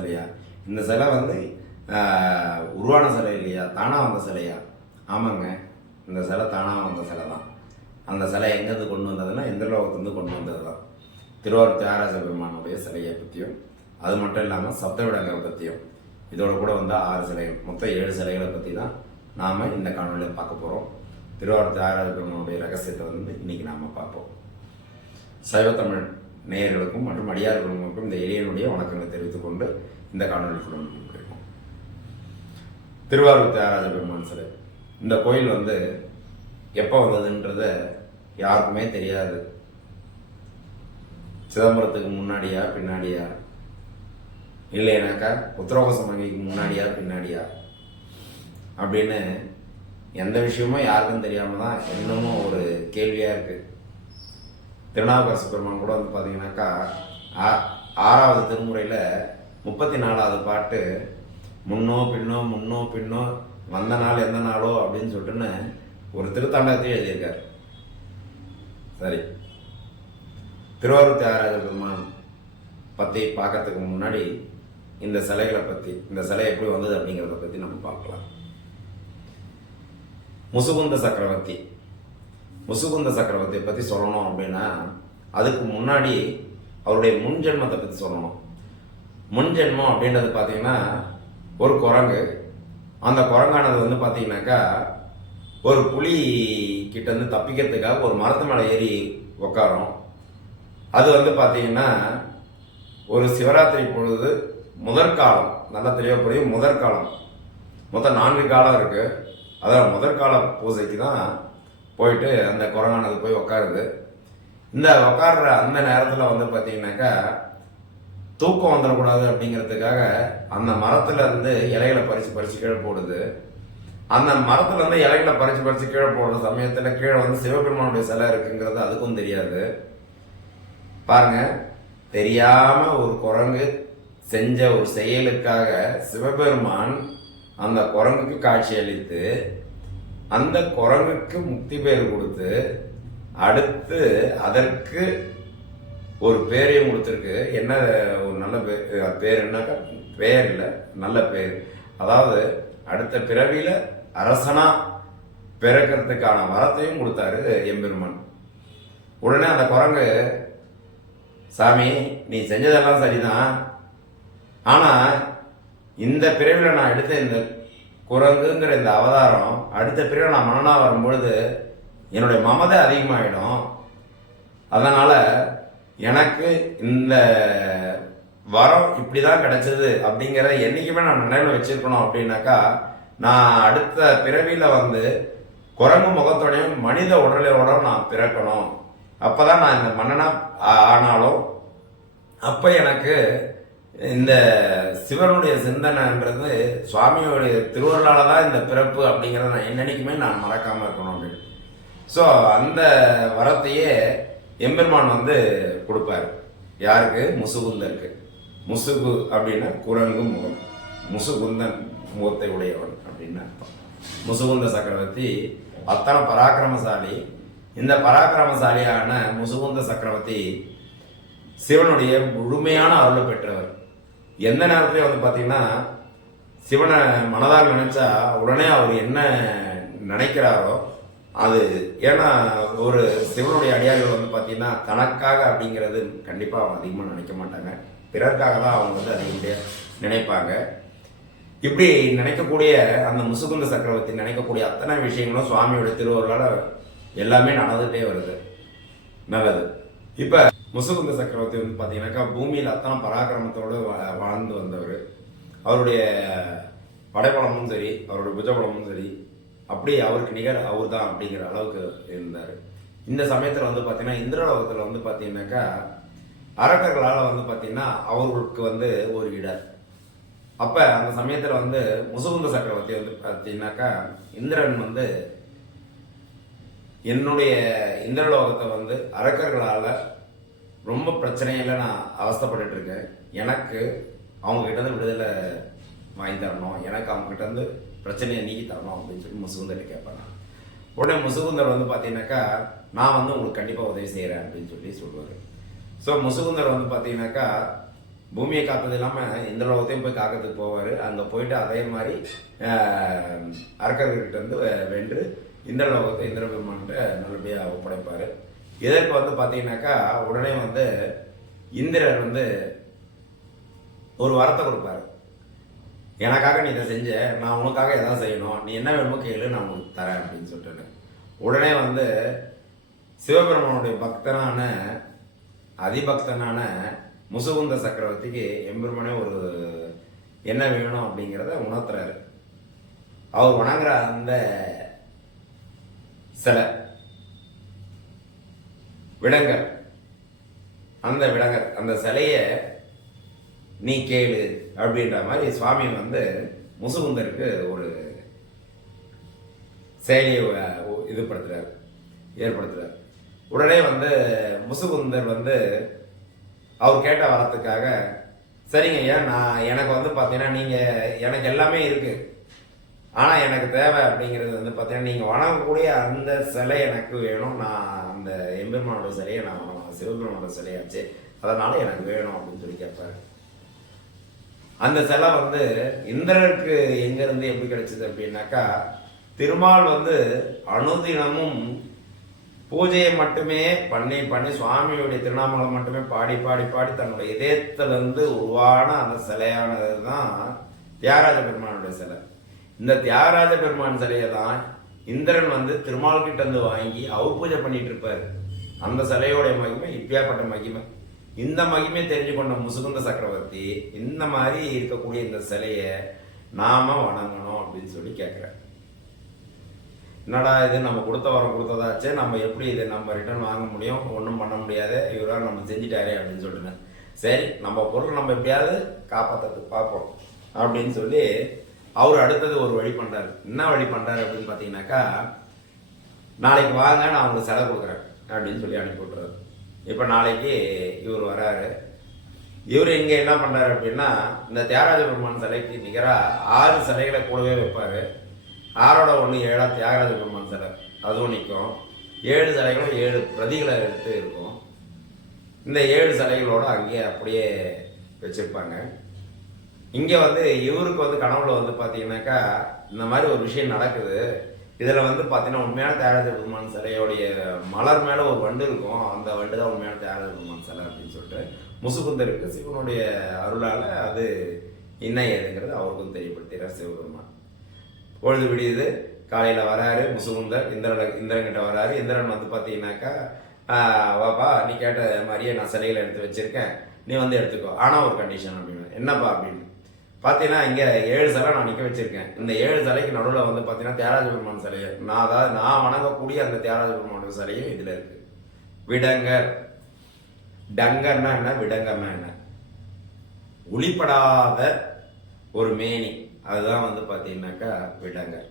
சிலையா? இந்த சிலை வந்து உருவான சிலை இல்லையா, தானாக வந்த சிலையா? ஆமாங்க, இந்த சிலை தானாக வந்த சிலை தான். அந்த சிலை எங்கேருந்து கொண்டு வந்ததுன்னா இந்திரலோகத்துலேருந்து கொண்டு வந்தது தான். திருவாரூர் தியாகராஜ பெருமானுடைய சிலையை பற்றியும், அது மட்டும் இல்லாமல் சப்தவிடங்களை பற்றியும், இதோட கூட வந்து 6 சிலைகள், மொத்தம் 7 சிலைகளை பற்றி தான் நாம் இந்த காணொலியில் பார்க்க போகிறோம். திருவாரூர் தியாகராஜ பெருமானுடைய ரகசியத்தை வந்து இன்றைக்கி நாம் பார்ப்போம். சைவத்தமிழ் நேயர்களுக்கும் மற்றும் அடியார்களுக்கும் இந்த எளியனுடைய வணக்கங்களை தெரிவித்துக் கொண்டு இந்த காணொலிக்குள்ள முடிப்போம். திருவாரூர் தியாகராஜ பெருமான் சிலை, இந்த கோயில் வந்து எப்போ வந்ததுன்றத யாருக்குமே தெரியாது. சிதம்பரத்துக்கு முன்னாடியா பின்னாடியா, இல்லைனாக்கா உத்தரகோசமங்கைக்கு முன்னாடியா பின்னாடியா அப்படின்னு எந்த விஷயமும் யாருக்கும் தெரியாமல் தான் இன்னமும் ஒரு கேள்வியாக இருக்குது. திருநாவுக்கரசு பெருமான் கூட வந்து பார்த்தீங்கன்னாக்கா 6வது திருமுறையில் 34வது பாட்டு முன்னோ பின்னோ முன்னோ பின்னோ வந்த நாள் எந்த நாளோ அப்படின்னு சொல்லிட்டுன்னு ஒரு திருத்தாண்டகத்தையும் எழுதியிருக்கார். சரி, திருவாரூர் தியாகராஜ பெருமான் பற்றி பார்க்கறதுக்கு முன்னாடி இந்த சிலைகளை பற்றி, இந்த சிலை எப்படி வந்தது அப்படிங்கிறத பற்றி நம்ம பார்க்கலாம். முசுகுந்த சக்கரவர்த்தி, முசுகுந்த சக்கரவர்த்தியை பற்றி சொல்லணும் அப்படின்னா அதுக்கு முன்னாடி அவருடைய முன்ஜென்மத்தை பற்றி சொல்லணும். முன்ஜென்மம் அப்படின்றது பார்த்தீங்கன்னா ஒரு குரங்கு. அந்த குரங்கானது வந்து பார்த்தீங்கன்னாக்கா ஒரு புலி கிட்டேருந்து தப்பிக்கிறதுக்காக ஒரு மரத்து மேலே ஏறி உக்காரும். அது வந்து பார்த்தீங்கன்னா ஒரு சிவராத்திரி பொழுது முதற்காலம், நல்லா தெளிவாக புரியும், முதற்காலம், மொத்தம் 4 காலம் இருக்குது. அதான் முதற்கால பூஜைக்கு தான் போயிட்டு அந்த குரங்கானது போய் உக்காருது. இந்த உக்காடுற அந்த நேரத்தில் வந்து பார்த்தீங்கன்னாக்கா தூக்கம் வந்துடக்கூடாது அப்படிங்கிறதுக்காக அந்த மரத்துல இருந்து இலைகளை பறித்து கீழே போடுது. அந்த மரத்துல இருந்து இலைகளை பறித்து கீழே போடுற சமயத்தில் கீழே வந்து சிவபெருமானுடைய சிலை இருக்குங்கிறது அதுக்கும் தெரியாது. பாருங்க, தெரியாம ஒரு குரங்கு செஞ்ச ஒரு செயலுக்காக சிவபெருமான் அந்த குரங்குக்கு காட்சி அளித்து அந்த குரங்குக்கு முக்தி பேர் கொடுத்து அடுத்து அதற்கு ஒரு பேரையும் கொடுத்துருக்கு. என்ன ஒரு நல்ல பேர், என்னக்கா பேர் இல்லை, நல்ல பேர். அதாவது அடுத்த பிறவியில அரசனா பிறக்கிறதுக்கான வரத்தையும் கொடுத்தாரு எம்பெருமான். உடனே அந்த குரங்கு, சாமி நீ செஞ்சதெல்லாம் சரிதான், ஆனா இந்த பிறவில நான் எடுத்த இந்த குரங்குங்கிற இந்த அவதாரம் அடுத்த பிறவில நான் மன்னனா வரும்பொழுது என்னுடைய மமதை அதிகமாகிடும். அதனால எனக்கு இந்த வரம் இப்படிதான் கிடைச்சது அப்படிங்கிற என்னைக்குமே நான் நினைவுல வச்சிருக்கணும். அப்படின்னாக்கா நான் அடுத்த பிறவியில வந்து குரங்கு முகத்தோடையும் மனித உடலோட நான் பிறக்கணும். அப்பதான் நான் இந்த மன்னனா ஆனாலும் அப்ப எனக்கு இந்த சிவனுடைய சிந்தனைன்றது சுவாமியோடைய திருவருளால தான் இந்த பிறப்பு அப்படிங்கிறத நான் என்னைக்குமே நான் மறக்காம இருக்கணும் அப்படின்னு. ஸோ அந்த வரத்தையே எம்பெருமான் வந்து கொடுப்பார். யாருக்கு? முசுகுந்தருக்கு. முசுகு அப்படின்னா குரங்கு முகம், முசுகுந்தன் முகத்தை உடையவன் அப்படின்னு அர்த்தம். முசுகுந்த சக்கரவர்த்தி அத்தனை பராக்கிரமசாலி. இந்த பராக்கிரமசாலியான முசுகுந்த சக்கரவர்த்தி சிவனுடைய முழுமையான அருளை பெற்றவர். எந்த நேரத்துலையும் வந்து பார்த்தீங்கன்னா சிவனை மனதால் நினைச்சா உடனே அவர் என்ன நினைக்கிறாரோ அது, ஏன்னா ஒரு சிவனுடைய அடியார்கள் வந்து பார்த்தீங்கன்னா தனக்காக அப்படிங்கிறது கண்டிப்பாக அவங்க அதிகமாக நினைக்க மாட்டாங்க, பிறர்க்காக தான் அவங்க வந்து அதிகமாக நினைப்பாங்க. இப்படி நினைக்கக்கூடிய அந்த முசுகுந்த சக்கரவர்த்தி நினைக்கக்கூடிய அத்தனை விஷயங்களும் சுவாமியோட திருவருளால் எல்லாமே நடந்துகிட்டே வருது. நல்லது. இப்போ முசுகுந்த சக்கரவர்த்தி வந்து பார்த்தீங்கன்னாக்கா பூமியில் அத்தனை பராக்கிரமத்தோடு வாழ்ந்து வந்தவர். அவருடைய படைபலமும் சரி, அவருடைய புஜபலமும் சரி, அப்படி அவருக்கு நிகர் அவர் தான் அப்படிங்கிற அளவுக்கு இருந்தார். இந்த சமயத்தில் வந்து பார்த்தீங்கன்னா இந்திரலோகத்தில் வந்து பார்த்தீங்கன்னாக்கா அரக்கர்களால் வந்து பார்த்தீங்கன்னா அவர்களுக்கு வந்து ஒரு இடர். அப்போ அந்த சமயத்தில் வந்து முசுகுந்த சக்கரவர்த்தி வந்து பார்த்தீங்கன்னாக்கா இந்திரன் வந்து என்னுடைய இந்திரலோகத்தை வந்து அரக்கர்களால் ரொம்ப பிரச்சனையில் நான் அவஸ்தைப்பட்டு இருக்கேன், எனக்கு அவங்க கிட்ட இருந்து விடுதலை வாங்கி தரணும், எனக்கு அவங்க கிட்ட இருந்து பிரச்சனையை நீக்கி தரணும் அப்படின்னு சொல்லி முசுகுந்தர் கேட்பாங்க. உடனே முசுகுந்தர் வந்து பார்த்தீங்கன்னாக்கா நான் வந்து உங்களுக்கு கண்டிப்பாக உதவி செய்கிறேன் அப்படின்னு சொல்லி சொல்லுவார். ஸோ முசுகுந்தர் வந்து பார்த்தீங்கன்னாக்கா பூமியை காத்தது இல்லாமல் இந்திரலோகத்தையும் போய் காக்கிறதுக்கு போவார். அங்கே போயிட்டு அதே மாதிரி அரக்கர்கிட்ட வந்து வென்று இந்திரலோகத்தை இந்திர பெருமான்கிட்ட நல்லபடியாக ஒப்படைப்பார். இதற்கு வந்து பார்த்தீங்கன்னாக்கா உடனே வந்து இந்திரர் வந்து ஒரு வரத்தை கொடுப்பாரு. எனக்காக நீ இதை செஞ்ச, நான் உனக்காக எதாவது செய்யணும், நீ என்ன வேணுமோ கேளு, நான் உனக்கு தரேன் அப்படின்னு சொல்லிட்டு உடனே வந்து சிவபெருமானுடைய பக்தனான அதிபக்தனான முசுகுந்த சக்கரவர்த்திக்கு எம்பெருமானே ஒரு என்ன வேணும் அப்படிங்கிறத உணர்த்துறாரு. அவர் வணங்குற அந்த சிலை விடங்கர், அந்த விடங்கர் அந்த சிலையை நீ கேளு அப்படின்ற மாதிரி சுவாமி வந்து முசுகுந்தருக்கு ஒரு செயலியை ஏற்படுத்துறாரு. உடனே வந்து முசுகுந்தர் வந்து அவர் கேட்ட வரத்துக்காக சரிங்க ஐயா, எனக்கு வந்து பார்த்தீங்கன்னா நீங்கள் எனக்கு எல்லாமே இருக்கு, ஆனால் எனக்கு தேவை அப்படிங்கிறது வந்து பார்த்தீங்கன்னா நீங்கள் வணங்கக்கூடிய அந்த சிலை எனக்கு வேணும். நான் அந்த எம்பெருமானோட சிலையை நான் சிவபெருமானோட சிலையாச்சு, அதனால எனக்கு வேணும் அப்படின்னு சொல்லி கேட்பாரு. அந்த சிலை வந்து இந்திரருக்கு எங்கேருந்து எப்படி கிடைச்சது அப்படின்னாக்கா, திருமால் வந்து அனுதினமும் பூஜையை மட்டுமே பண்ணி சுவாமியுடைய திருநாமங்களை மட்டுமே பாடி தன்னுடைய இதயத்திலிருந்து உருவான அந்த சிலையானது தான் தியாகராஜ பெருமானுடைய சிலை. இந்த தியாகராஜ பெருமான் சிலையை தான் இந்திரன் வந்து திருமால் கிட்ட இருந்து வாங்கி அவர் பூஜை பண்ணிட்டு இருப்பாரு. அந்த சிலையோடைய மகிமை இப்பேற்பட்ட மகிமை. இந்த மகிமை தெரிஞ்சு கொண்ட முசுகுந்த சக்கரவர்த்தி இந்த மாதிரி இருக்கக்கூடிய இந்த சிலையை நாம வணங்கணும் அப்படின்னு சொல்லி கேட்குறாரு. என்னடா இது, நம்ம கொடுத்த வரம் கொடுத்ததாச்சே, நம்ம எப்படி இதை நம்ம ரிட்டர்ன் வாங்க முடியும், ஒன்றும் பண்ண முடியாது, இவரால் நம்ம செஞ்சுட்டாரே அப்படின்னு சொல்லிட்டு சரி நம்ம பொருள் நம்ம எப்படியாவது காப்பாற்றுறதுக்கு பார்ப்போம் அப்படின்னு சொல்லி அவர் அடுத்தது ஒரு வழி பண்ணுறாரு. என்ன வழி பண்ணுறாரு அப்படின்னு பார்த்தீங்கன்னாக்கா, நாளைக்கு வாங்க நான் உங்களுக்கு செலவு கொடுக்குறேன் அப்படின்னு சொல்லி அனுப்பி விட்றாரு. இப்போ நாளைக்கு இவர் வராரு. இவர் இங்கே என்ன பண்ணுறாரு அப்படின்னா, இந்த தியாகராஜ பெருமான் சிலைக்கு நிகராக 6 சிலைகளை கூடவே வைப்பார். 6ஓட 1 7 தியாகராஜ பெருமான் சிலை அதுவும் நிற்கும். 7 சிலைகளும் 7 பிரதிகளை எடுத்து இருக்கும். இந்த 7 சிலைகளோட அங்கேயே அப்படியே வச்சுருப்பாங்க. இங்கே வந்து இவருக்கு வந்து கனவுல வந்து பார்த்தீங்கன்னாக்கா இந்த மாதிரி ஒரு விஷயம் நடக்குது. இதில் வந்து பார்த்தீங்கன்னா உண்மையான தியாகராஜ பெருமான் சிலையோடைய மலர் மேலே ஒரு வண்டு இருக்கும், அந்த வண்டு தான் உண்மையான தியாகராஜ பெருமான் சிலை அப்படின்னு சொல்லிட்டு முசுகுந்தருக்கு சிவனுடைய அருளால் அது என்ன ஏதுங்கிறது அவருக்கும் தெரியப்படுத்துகிறார் சிவபெருமான். பொழுது விடியுது, காலையில் வராரு முசுகுந்தர், இந்திரன்கிட்ட வராரு. இந்திரன் வந்து பார்த்தீங்கன்னாக்கா, வாப்பா நீ கேட்ட மாதிரியே நான் சிலைகளை எடுத்து வச்சிருக்கேன், நீ வந்து எடுத்துக்கோ, ஆனால் ஒரு கண்டிஷன் அப்படின்னு. என்னப்பா அப்படின்னு பார்த்தீங்கன்னா, இங்கே 7 சிலை நான் நிற்க வச்சிருக்கேன். இந்த 7 சிலைக்கு நடுவில் வந்து பார்த்தீங்கன்னா தியாகராஜ பெருமான் சிலையை நான் வணங்கக்கூடிய அந்த தியாகராஜ பெருமானோட சிலையும் இதில் இருக்கு. விடங்கர், டங்கர்னா என்ன, விடங்கர்னா என்ன, ஒளிப்படாத ஒரு மேனி, அதுதான் வந்து பார்த்தீங்கன்னாக்கா விடங்கர்.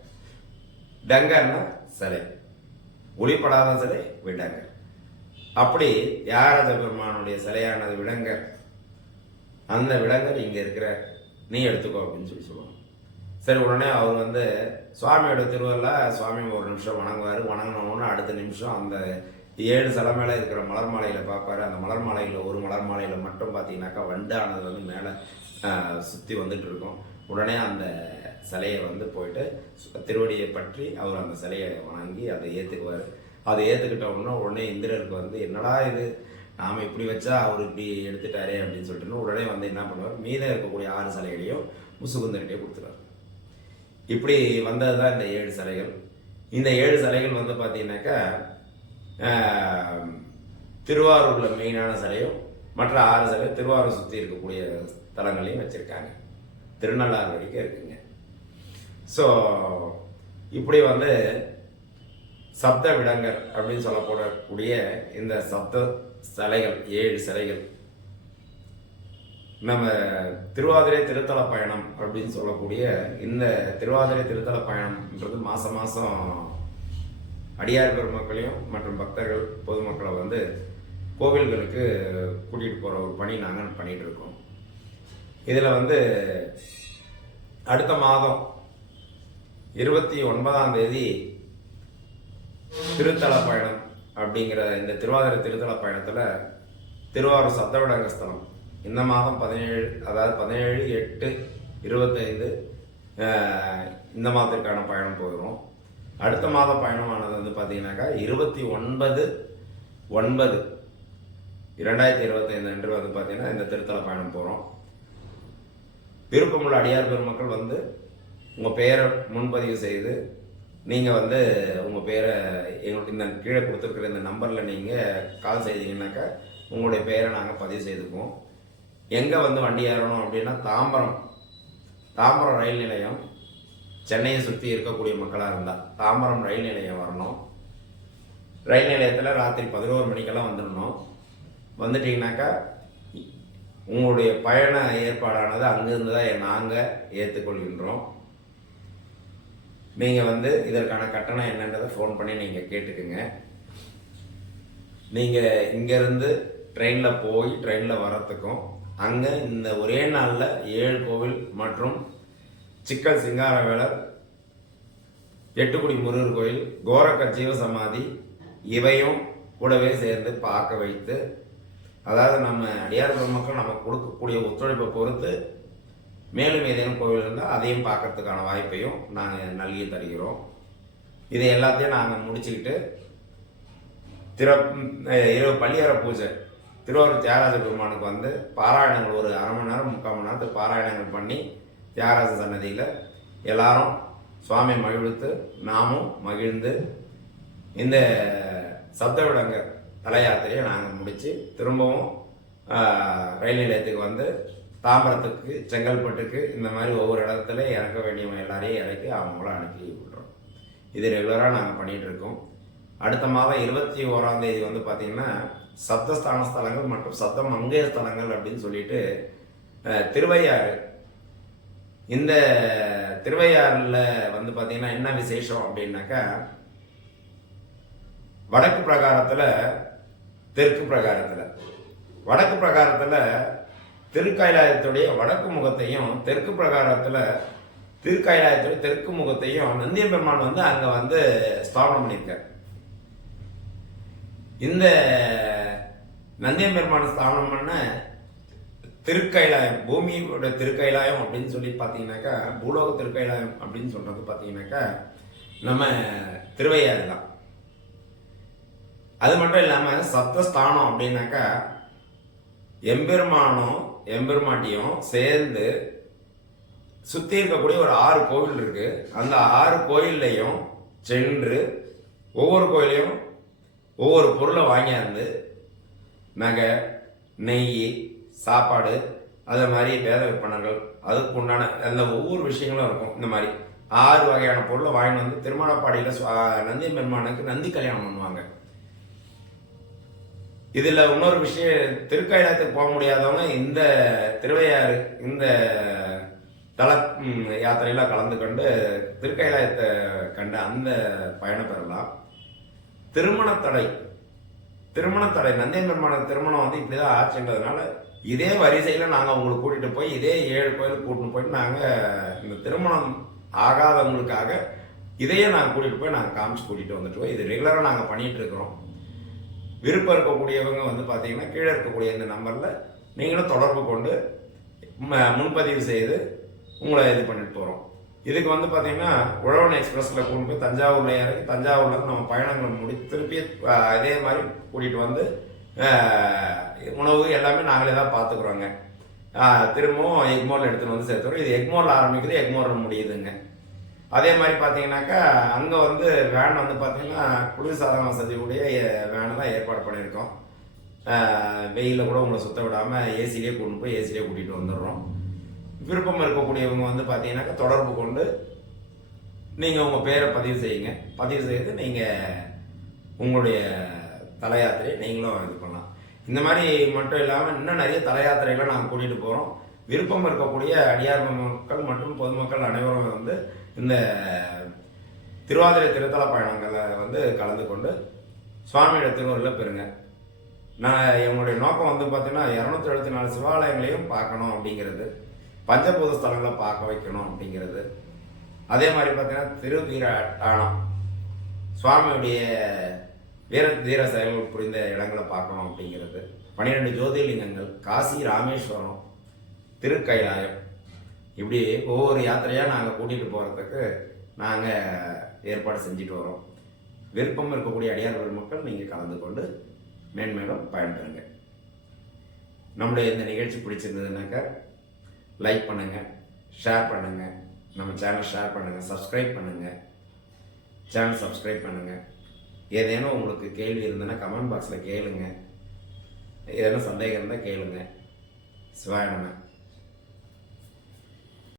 டங்கர்னா சிலை, ஒளிப்படாத சிலை விடங்கர். அப்படி தியாகராஜ பெருமானுடைய சிலையானது விடங்கர். அந்த விடங்கர் இங்கே இருக்கிற, நீ எடுத்துக்கோ அப்படின்னு சொல்லி சொல்லுவாங்க. சரி, உடனே அவர் வந்து சுவாமியோட திருவருள சுவாமி ஒரு நிமிஷம் வணங்குவார். வணங்கினோன்னு அடுத்த நிமிஷம் அந்த 7 சிலை மேலே இருக்கிற மலர் மாலையில் பார்ப்பாரு. அந்த மலர் மாலையில் ஒரு மலர் மாலையில் மட்டும் பார்த்தீங்கன்னாக்கா வண்டானது வந்து மேலே சுற்றி வந்துட்டு இருக்கும். உடனே அந்த சிலையை வந்து போயிட்டு திருவடியை பற்றி அவர் அந்த சிலையை வணங்கி அதை ஏற்றுக்குவார். அதை ஏற்றுக்கிட்ட உடனே இந்திரருக்கு வந்து என்னடா இது, நாம் இப்படி வச்சா அவர் இப்படி எடுத்துட்டாரே அப்படின்னு சொல்லிட்டு உடனே வந்து என்ன பண்ணுவார், மீதம் இருக்கக்கூடிய 6 சிலைகளையும் முசுகுந்தர்கிட்டே கொடுத்துருவார். இப்படி வந்தது தான் இந்த 7 சிலைகள். இந்த 7 சிலைகள் வந்து பார்த்தீங்கன்னாக்கா திருவாரூரில் மெயினான சிலையும் மற்ற 6 சிலை திருவாரூர் சுற்றி இருக்கக்கூடிய தலங்களையும் வச்சுருக்காங்க. திருநள்ளாறு வரைக்கும் இருக்குங்க. ஸோ இப்படி வந்து சப்த விடங்கர் அப்படின்னு சொல்லப்படக்கூடிய இந்த சப்த சிலைகள் 7 சிலைகள் நம்ம திருவாதிரை திருத்தல பயணம் அப்படின்னு சொல்லக்கூடிய இந்த திருவாதிரை திருத்தல பயணம்ன்றது மாதம் அடியார் பெருமக்களையும் மற்றும் பக்தர்கள் பொதுமக்களை வந்து கோவில்களுக்கு கூட்டிகிட்டு போகிற ஒரு பணி நாங்கள் பண்ணிகிட்டு இருக்கோம். இதில் வந்து அடுத்த மாதம் 29ஆம் தேதி திருத்தல பயணம் அப்படிங்கிற இந்த திருவாதிரை திருத்தல பயணத்தில் திருவாரூர் சப்தவிடங்க ஸ்தலம் இந்த மாதம் 17, அதாவது 17/8/25 இந்த மாதத்திற்கான பயணம் போயிடும். அடுத்த மாத பயணமானது வந்து பார்த்தீங்கன்னாக்கா 29/9/2025 அன்று வந்து பார்த்தீங்கன்னா இந்த திருத்தல பயணம் போகிறோம். விருப்பமுள்ள அடியார் பெருமக்கள் வந்து உங்கள் பெயரை முன்பதிவு செய்து நீங்கள் வந்து உங்கள் பேரை எங்களுக்கு இந்த கீழே கொடுத்துருக்குற இந்த நம்பரில் நீங்கள் கால் செய்தீங்கன்னாக்கா உங்களுடைய பெயரை நாங்கள் பதிவு செய்துக்குவோம். எங்கே வந்து வண்டி ஏறணும் அப்படின்னா தாம்பரம் ரயில் நிலையம், சென்னையை சுற்றி இருக்கக்கூடிய மக்களாக இருந்தால் தாம்பரம் ரயில் நிலையம் வரணும். ரயில் நிலையத்தில் ராத்திரி 11 மணிக்கெல்லாம் வந்துடணும். வந்துட்டிங்கனாக்கா உங்களுடைய பயண ஏற்பாடானது அங்கேருந்து தான் நாங்கள் ஏற்றுக்கொள்கின்றோம். நீங்கள் வந்து இதற்கான கட்டணம் என்னன்றதை ஃபோன் பண்ணி நீங்கள் கேட்டுக்குங்க. நீங்கள் இங்கேருந்து ட்ரெயினில் போய் ட்ரெயினில் வரத்துக்கும் அங்கே இந்த ஒரே நாளில் 7 கோவில் மற்றும் சிக்கல் சிங்காரவேலர், எட்டுக்குடி முருகர் கோயில், கோரக்க ஜீவசமாதி இவையும் கூடவே சேர்ந்து பார்க்க வைத்து, அதாவது நம்ம அடியார் பெருமக்கள் நமக்கு கொடுக்கக்கூடிய ஒத்துழைப்பை பொறுத்து மேலும் ஏதேனும் கோவில் இருந்தால் அதையும் பார்க்கறதுக்கான வாய்ப்பையும் நாங்கள் நல்கி தருகிறோம். இதை எல்லாத்தையும் நாங்கள் முடிச்சுக்கிட்டு இரவு பள்ளியற பூஜை திருவாரூர் தியாகராஜ பெருமானுக்கு வந்து பாராயணங்கள் ஒரு 1/2 மணி நேரம் 3/4 மணி நேரத்துக்கு பாராயணங்கள் பண்ணி தியாகராஜ சன்னதியில் எல்லாரும் சுவாமி மகிழ்வித்து நாமும் மகிழ்ந்து இந்த சப்த விடங்க தல யாத்திரையை நாங்கள் முடித்து திரும்பவும் ரயில் நிலையத்துக்கு வந்து தாம்பரத்துக்கு, செங்கல்பட்டுக்கு இந்த மாதிரி ஒவ்வொரு இடத்துல இறக்க வேண்டியவங்க எல்லாரையும் இறக்கி அவங்கள அனுப்பி விடுறோம். இது ரெகுலராக நாங்கள் பண்ணிகிட்ருக்கோம். அடுத்த மாதம் 21ஆம் தேதி வந்து பார்த்திங்கன்னா சப்தஸ்தான ஸ்தலங்கள் மற்றும் சப்த மங்கைய ஸ்தலங்கள் அப்படின்னு சொல்லிட்டு திருவையாறு, இந்த திருவையாறில் வந்து பார்த்திங்கன்னா என்ன விசேஷம் அப்படின்னாக்கா, வடக்கு பிரகாரத்தில் தெற்கு பிரகாரத்தில், வடக்கு பிரகாரத்தில் திருக்கைலாயத்துடைய வடக்கு முகத்தையும் தெற்கு பிரகாரத்தில் திருக்கைலாயத்துடைய தெற்கு முகத்தையும் நந்தியம்பெருமான் வந்து அங்கே வந்து ஸ்தாபனம் பண்ணியிருக்கார். இந்த நந்தியம்பெருமான் ஸ்தாபனம் பண்ண திருக்கைலாயம், பூமியோட திருக்கைலாயம் அப்படின்னு சொல்லி பார்த்தீங்கன்னாக்கா, பூலோக திருக்கைலாயம் அப்படின்னு சொல்றது பார்த்தீங்கன்னாக்கா நம்ம திருவையாறு தான். அது மட்டும் இல்லாமல் சப்தஸ்தானம் அப்படின்னாக்கா எம்பெருமானும் எம்பெருமாட்டியும் சேர்ந்து சுற்றி இருக்கக்கூடிய ஒரு 6 கோவில் இருக்கு. அந்த 6 கோயில்லையும் சென்று ஒவ்வொரு கோயிலையும் ஒவ்வொரு பொருளை வாங்கியாந்து நகை, நெய், சாப்பாடு, அது மாதிரி வேத விற்பனர்கள், அதுக்கு உண்டான அந்த ஒவ்வொரு விஷயங்களும் இருக்கும். இந்த மாதிரி 6 வகையான பொருளை வாங்கிட்டு வந்து திருமணப்பாடியில் நந்தி பெருமானுக்கு நந்தி கல்யாணம் பண்ணுவாங்க. இதில் இன்னொரு விஷயம், திருக்கைலாயத்துக்கு போக முடியாதவங்க இந்த திருவையாறு இந்த தல யாத்திரையெல்லாம் கலந்து கொண்டு திருக்கைலாயத்தை கண்டு அந்த பயணம் பெறலாம். திருமணத்தடை நந்தியம்பெருமான திருமணம் வந்து இப்படிதான் ஆச்சுன்றதுனால இதே வரிசையில் நாங்கள் உங்களுக்கு கூட்டிகிட்டு போய் இதே 7 கோயிலுக்கு கூட்டிட்டு போயிட்டு நாங்கள் இந்த திருமணம் ஆகாதவங்களுக்காக இதையே நாங்கள் கூட்டிகிட்டு போய் நாங்கள் காமிச்சு கூட்டிகிட்டு வந்துட்டோம். இது ரெகுலராக நாங்கள் பண்ணிகிட்டு இருக்கிறோம். விருப்பம் இருக்கக்கூடியவங்க வந்து பார்த்தீங்கன்னா கீழே இருக்கக்கூடிய இந்த நம்பரில் நீங்களும் தொடர்பு கொண்டு முன்பதிவு செய்து உங்களை இது பண்ணிட்டு போகிறோம். இதுக்கு வந்து பார்த்தீங்கன்னா உழவன் எக்ஸ்பிரஸில் கொண்டு போய் தஞ்சாவூரில் இறக்கி தஞ்சாவூர்லேருந்து நம்ம பயணங்கள் முடித்து திருப்பி இதே மாதிரி கூட்டிகிட்டு வந்து உணவு எல்லாமே நாங்களே தான் பார்த்துக்குறோங்க. திரும்பவும் எக்மோரில் எடுத்துகிட்டு வந்து சேர்த்துறோம். இது எக்மோரில் ஆரம்பிக்குது, எக்மோரில் முடியுதுங்க. அதே மாதிரி பார்த்தீங்கன்னாக்கா அங்கே வந்து வேன் வந்து பார்த்தீங்கன்னா குளிர்சாதன வசதியுடைய வேனை தான் ஏற்பாடு பண்ணியிருக்கோம். வெயிலில் கூட உங்களை சுத்த விடாமல் ஏசிலேயே கொண்டு போய் ஏசிலேயே கூட்டிகிட்டு வந்துடுறோம். விருப்பம் இருக்கக்கூடியவங்க வந்து பார்த்தீங்கன்னாக்கா தொடர்பு கொண்டு நீங்கள் உங்கள் பேரை பதிவு செய்யுங்க. பதிவு செய்து நீங்கள் உங்களுடைய தல யாத்திரையை நீங்களும் இது பண்ணலாம். இந்த மாதிரி மட்டும் இல்லாமல் இன்னும் நிறைய தல யாத்திரைகளை நாங்கள் கூட்டிகிட்டு போகிறோம். விருப்பம் இருக்கக்கூடிய அடியார் மக்கள் மற்றும் பொதுமக்கள் அனைவரும் வந்து இந்த திருவாதிரை திருத்தல பயணங்களை வந்து கலந்து கொண்டு சுவாமியோட திருவருளை பெறுங்க. நான் எங்களுடைய நோக்கம் வந்து பார்த்தீங்கன்னா 274 சிவாலயங்களையும் பார்க்கணும் அப்படிங்கிறது, பஞ்சபூத ஸ்தலங்களை பார்க்க வைக்கணும் அப்படிங்கிறது. அதே மாதிரி பார்த்தீங்கன்னா திருவீராட்டானம் சுவாமியுடைய வீர தீர செயல்கள் புரிந்த இடங்களை பார்க்கணும் அப்படிங்கிறது. 12 ஜோதிர்லிங்கங்கள், காசி, ராமேஸ்வரம், திருக்கைலாயம், இப்படி ஒவ்வொரு யாத்திரையாக நாங்கள் கூட்டிகிட்டு போகிறதுக்கு நாங்கள் ஏற்பாடு செஞ்சுட்டு வரோம். விருப்பம் இருக்கக்கூடிய அடியார் பெருமக்கள் நீங்கள் கலந்து கொண்டு மேன்மேலும் பயன்பெறுங்க. நம்முடைய இந்த நிகழ்ச்சி பிடிச்சிருந்ததுனாக்கா லைக் பண்ணுங்கள், ஷேர் பண்ணுங்கள், நம்ம சேனல் ஷேர் பண்ணுங்கள், சப்ஸ்கிரைப் பண்ணுங்கள், சேனல் சப்ஸ்கிரைப் பண்ணுங்கள். ஏதேனும் உங்களுக்கு கேள்வி இருந்ததுன்னா கமெண்ட் பாக்ஸில் கேளுங்க. ஏதேனும் சந்தேகம் இருந்தால் கேளுங்க. சிவாய நம.